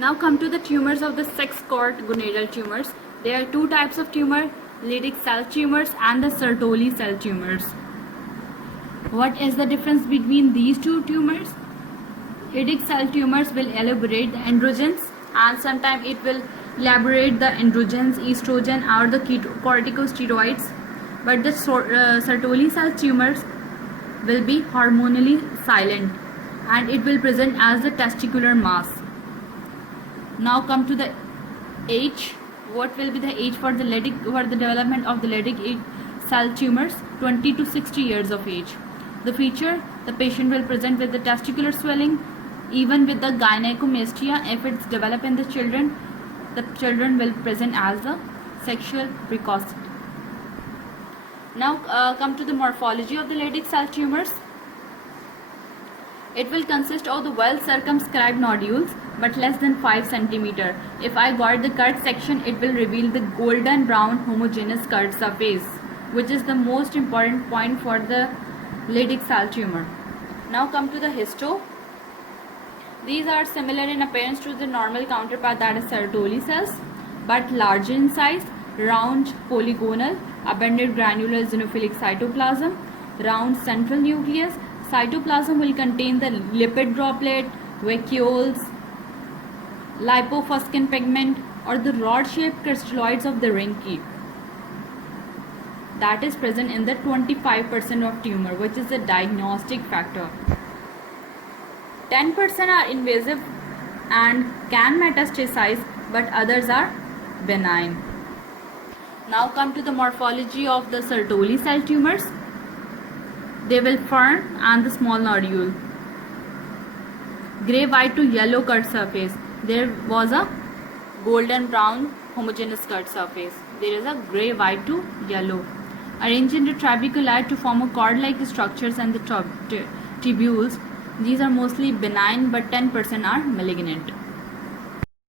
Now come to the tumors of the sex cord gonadal tumors. There are two types of tumor, Leydig cell tumors and the Sertoli cell tumors. What is the difference between these two tumors? Leydig cell tumors will elaborate the androgens, and sometimes it will elaborate the androgens, estrogen or the corticosteroids. But the Sertoli cell tumors will be hormonally silent and it will present as the testicular mass. Now come to the age. What will be the age for the development of the Leydig cell tumors? 20 to 60 years of age. The feature, the patient will present with the testicular swelling, even with the gynecomastia. If it's developed in the children will present as the sexual precocity. Now come to the morphology of the Leydig cell tumors. It will consist of the well circumscribed nodules but less than 5 cm. If I got the cut section, it will reveal the golden brown homogeneous cut surface, which is the most important point for the Leydig cell tumor. Now come to the histo. These are similar in appearance to the normal counterpart, that is Sertoli cells, but larger in size, round polygonal, abundant granular eosinophilic cytoplasm, round central nucleus. Cytoplasm will contain the lipid droplet, vacuoles, lipofuscin pigment or the rod-shaped crystalloids of the Rinke. That is present in the 25% of tumor, which is a diagnostic factor. 10% are invasive and can metastasize, but others are benign. Now come to the morphology of the Sertoli cell tumors. They will fern and the small nodule. Grey white to yellow cut surface. There was a golden brown homogeneous cut surface. There is a grey white to yellow. Arranged into trabeculae to form a cord-like structures and the tubules. These are mostly benign, but 10% are malignant.